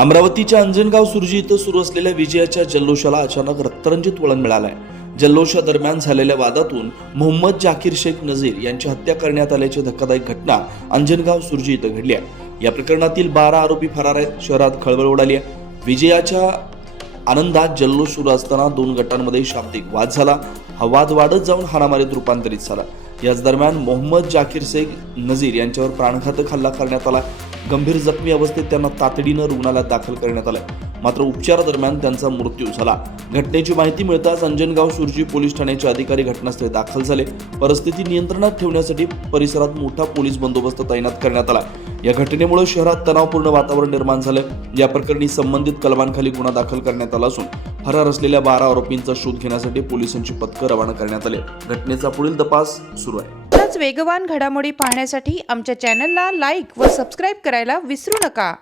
अमरावतीच्या अंजनगाव सुर्जी इथं सुरू असलेल्या विजयाच्या जल्लोषाला अचानक रक्तरंजित वळण मिळालंय। जल्लोषादरम्यान झालेल्या वादातून मोहम्मद जाकीर शेख नजीर यांची हत्या करण्यात आल्याची धक्कादायक घटना अंजनगाव सुर्जी इथं घडली आहे। या प्रकरणातील 12 आरोपी फरार आहेत। शहरात खळबळ उडाली आहे। विजयाच्या आनंदात जल्लोष सुरू असताना दोन गटांमध्ये शाब्दिक वाद झाला। हा वाद वाढत जाऊन हाणामारीत रूपांतरित झाला। याच दरम्यान मोहम्मद जाकीर शेख नजीर यांच्यावर प्राणघातक हल्ला करण्यात आला। गंभीर जखमी अवस्थेत त्यांना तातडीनं रुग्णालयात दाखल करण्यात आलं, मात्र उपचारादरम्यान त्यांचा मृत्यू झाला। घटनेची माहिती मिळताच अंजनगाव सुर्जी पोलीस ठाण्याचे अधिकारी घटनास्थळी दाखल झाले। परिस्थिती नियंत्रणात ठेवण्यासाठी परिसरात मोठा पोलीस बंदोबस्त तैनात करण्यात आला। या घटनेमुळे शहरात तणावपूर्ण वातावरण निर्माण झालं। या प्रकरणी संबंधित कलमांखाली गुन्हा दाखल करण्यात आला असून फरार असलेल्या 12 आरोपींचा शोध घेण्यासाठी पोलिसांची पथकं रवाना करण्यात आले। घटनेचा पुढील तपास सुरू आहे। वेगवान घडामोडी पाहण्यासाठी आमच्या चॅनलला लाईक व सबस्क्राईब करायला विसरू नका।